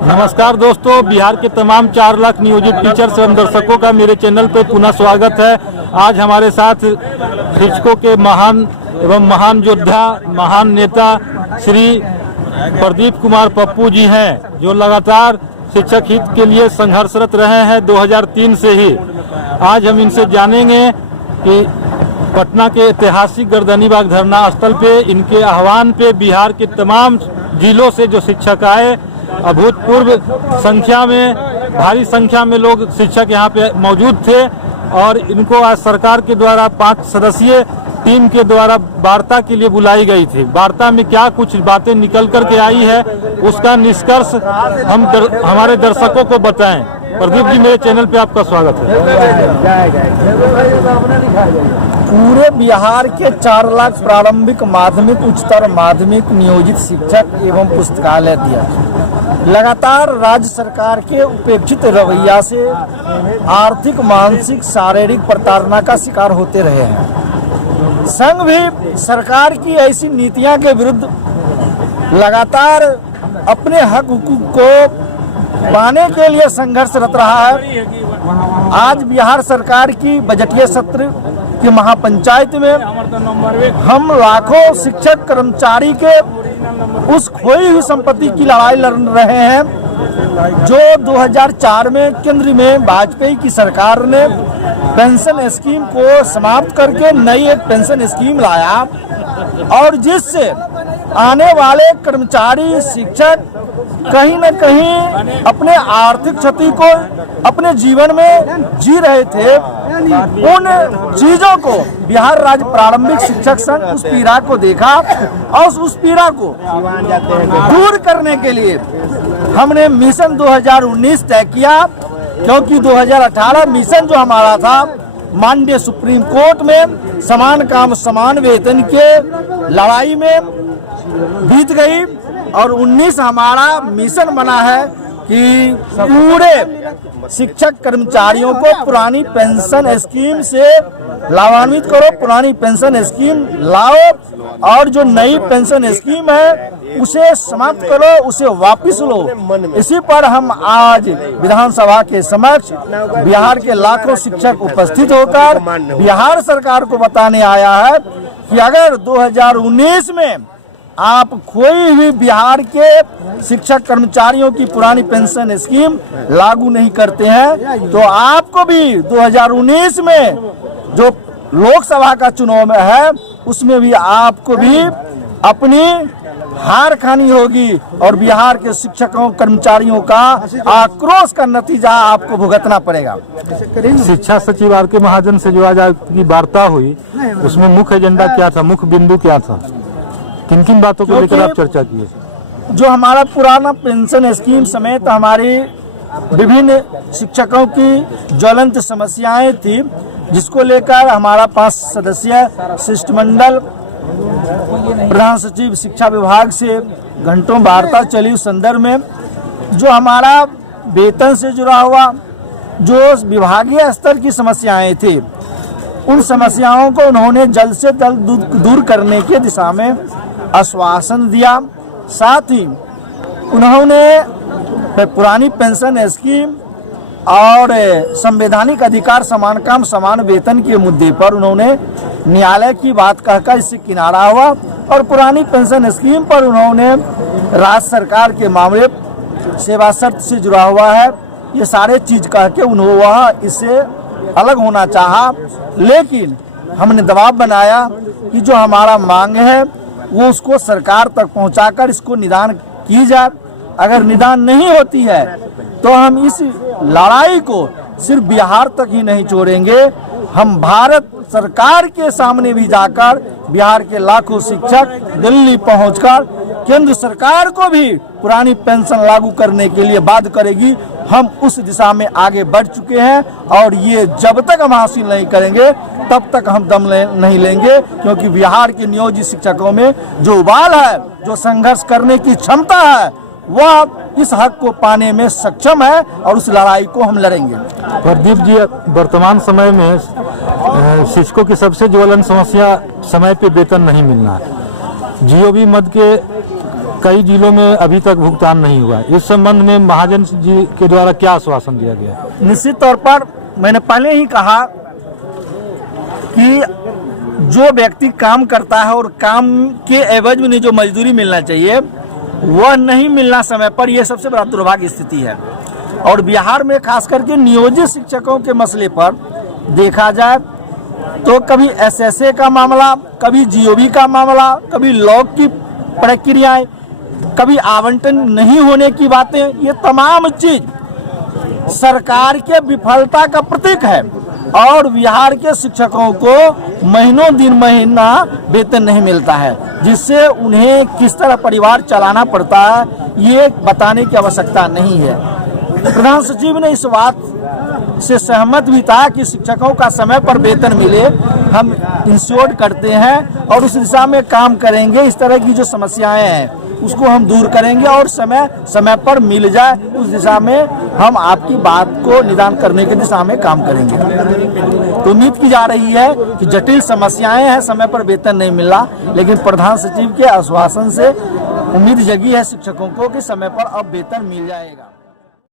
नमस्कार दोस्तों, बिहार के तमाम 4 लाख नियोजित टीचर्स एवं दर्शकों का मेरे चैनल पे पुनः स्वागत है। आज हमारे साथ शिक्षकों के महान एवं महान योद्धा, महान नेता श्री प्रदीप कुमार पप्पू जी हैं, जो लगातार शिक्षक हित के लिए संघर्षरत रहे हैं 2003 से ही। आज हम इनसे जानेंगे कि पटना के ऐतिहासिक गर्दनीबाग धरना स्थल पे इनके आह्वान पे बिहार के तमाम जिलों से जो शिक्षक आए, अभूतपूर्व संख्या में, भारी संख्या में लोग शिक्षक यहाँ पे मौजूद थे और इनको आज सरकार के द्वारा 5 सदस्यीय टीम के द्वारा वार्ता के लिए बुलाई गई थी। वार्ता में क्या कुछ बातें निकल कर के आई है, उसका निष्कर्ष हम हमारे दर्शकों को बताएं। प्रदीप जी, मेरे चैनल पे आपका स्वागत है। पूरे बिहार के 4 लाख प्रारंभिक, माध्यमिक, उच्चतर माध्यमिक नियोजित शिक्षक एवं पुस्तकालय अध्यक्ष लगातार राज्य सरकार के उपेक्षित रवैया से आर्थिक, मानसिक, शारीरिक प्रताड़ना का शिकार होते रहे हैं। संघ भी सरकार की ऐसी नीतियां के विरुद्ध लगातार अपने हक हुकूक को पाने के लिए संघर्षरत रहा है। आज बिहार सरकार की बजटीय सत्र की महापंचायत में हम लाखों शिक्षक कर्मचारी के उस खोई हुई संपत्ति की लड़ाई लड़ रहे हैं, जो 2004 में केंद्र में वाजपेयी की सरकार ने पेंशन स्कीम को समाप्त करके नई एक पेंशन स्कीम लाया और जिससे आने वाले कर्मचारी, शिक्षक कहीं न कहीं अपने आर्थिक क्षति को अपने जीवन में जी रहे थे। उन चीजों को बिहार राज्य प्रारंभिक शिक्षक संघ उस पीड़ा को देखा और उस पीड़ा को दूर करने के लिए हमने मिशन 2019 तय किया, क्योंकि 2018 मिशन जो हमारा था माननीय सुप्रीम कोर्ट में समान काम समान वेतन के लड़ाई में बीत गई और 19 हमारा मिशन बना है कि पूरे शिक्षक कर्मचारियों को पुरानी पेंशन स्कीम से लाभान्वित करो, पुरानी पेंशन स्कीम लाओ और जो नई पेंशन स्कीम है उसे समाप्त करो, उसे वापस लो। इसी पर हम आज विधानसभा के समक्ष बिहार के लाखों शिक्षक उपस्थित होकर बिहार सरकार को बताने आया है कि अगर 2019 में आप खोई हुई बिहार के शिक्षक कर्मचारियों की पुरानी पेंशन स्कीम लागू नहीं करते हैं तो आपको भी 2019 में जो लोकसभा का चुनाव में है उसमें भी आपको भी अपनी हार खानी होगी और बिहार के शिक्षकों कर्मचारियों का आक्रोश का नतीजा आपको भुगतना पड़ेगा। शिक्षा सचिव आर के महाजन से जो आज आपकी वार्ता हुई, उसमें मुख्य एजेंडा क्या था, मुख्य बिंदु क्या था, किन किन बातों को लेकर आप चर्चा किए? जो हमारा पुराना पेंशन स्कीम समेत हमारी विभिन्न शिक्षकों की ज्वलंत समस्याएं थी, जिसको लेकर हमारा 5 सदस्यीय शिष्टमंडल प्रधान सचिव शिक्षा विभाग से घंटों वार्ता चली। उस संदर्भ में जो हमारा वेतन से जुड़ा हुआ जो विभागीय स्तर की समस्याएं थी, उन समस्याओं को उन्होंने जल्द से जल्द दूर करने की दिशा में आश्वासन दिया। साथ ही उन्होंने पुरानी पेंशन स्कीम और संवैधानिक अधिकार, समान काम समान वेतन के मुद्दे पर उन्होंने न्यायालय की बात कहकर इससे किनारा हुआ और पुरानी पेंशन स्कीम पर उन्होंने राज्य सरकार के मामले सेवा शर्त से जुड़ा हुआ है, ये सारे चीज कह के उन्होंने इससे अलग होना चाहा। लेकिन हमने दबाव बनाया कि जो हमारा मांग है वो उसको सरकार तक पहुंचाकर इसको निदान की जाए। अगर निदान नहीं होती है तो हम इस लड़ाई को सिर्फ बिहार तक ही नहीं छोड़ेंगे, हम भारत सरकार के सामने भी जाकर बिहार के लाखों शिक्षक दिल्ली पहुंचकर केंद्र सरकार को भी पुरानी पेंशन लागू करने के लिए बाध्य करेगी। हम उस दिशा में आगे बढ़ चुके हैं और ये जब तक हम हासिल नहीं करेंगे तब तक हम दम नहीं लेंगे, क्योंकि बिहार के नियोजित शिक्षकों में जो उबाल है, जो संघर्ष करने की क्षमता है, वह इस हक को पाने में सक्षम है और उस लड़ाई को हम लड़ेंगे। प्रदीप जी, वर्तमान समय में शिक्षकों की सबसे ज्वलंत समस्या समय पे वेतन नहीं मिलना है। जीओबी मद के कई जिलों में अभी तक भुगतान नहीं हुआ। इस संबंध में महाजन जी के द्वारा क्या आश्वासन दिया गया? निश्चित तौर पर मैंने पहले ही कहा कि जो व्यक्ति काम करता है और काम के एवज में जो मजदूरी मिलना चाहिए वह नहीं मिलना समय पर, यह सबसे बड़ा दुर्भाग्य स्थिति है। और बिहार में खास करके नियोजित शिक्षकों के मसले पर देखा जाए तो कभी एसएसए का मामला, कभी जीओबी का मामला, कभी लॉक की प्रक्रियाएं, कभी आवंटन नहीं होने की बातें, ये तमाम चीज सरकार के विफलता का प्रतीक है। और बिहार के शिक्षकों को महीनों दिन महीना वेतन नहीं मिलता है, जिससे उन्हें किस तरह परिवार चलाना पड़ता है ये बताने की आवश्यकता नहीं है। प्रधान सचिव ने इस बात से सहमत भी था कि शिक्षकों का समय पर वेतन मिले, हम इंश्योर करते हैं और उस दिशा में काम करेंगे। इस तरह की जो समस्याएं हैं उसको हम दूर करेंगे और समय पर मिल जाए उस दिशा में हम आपकी बात को निदान करने की दिशा में काम करेंगे। तो उम्मीद की जा रही है कि जटिल समस्याएं हैं, समय पर वेतन नहीं मिला, लेकिन प्रधान सचिव के आश्वासन से उम्मीद जगी है शिक्षकों को कि समय पर अब वेतन मिल जाएगा।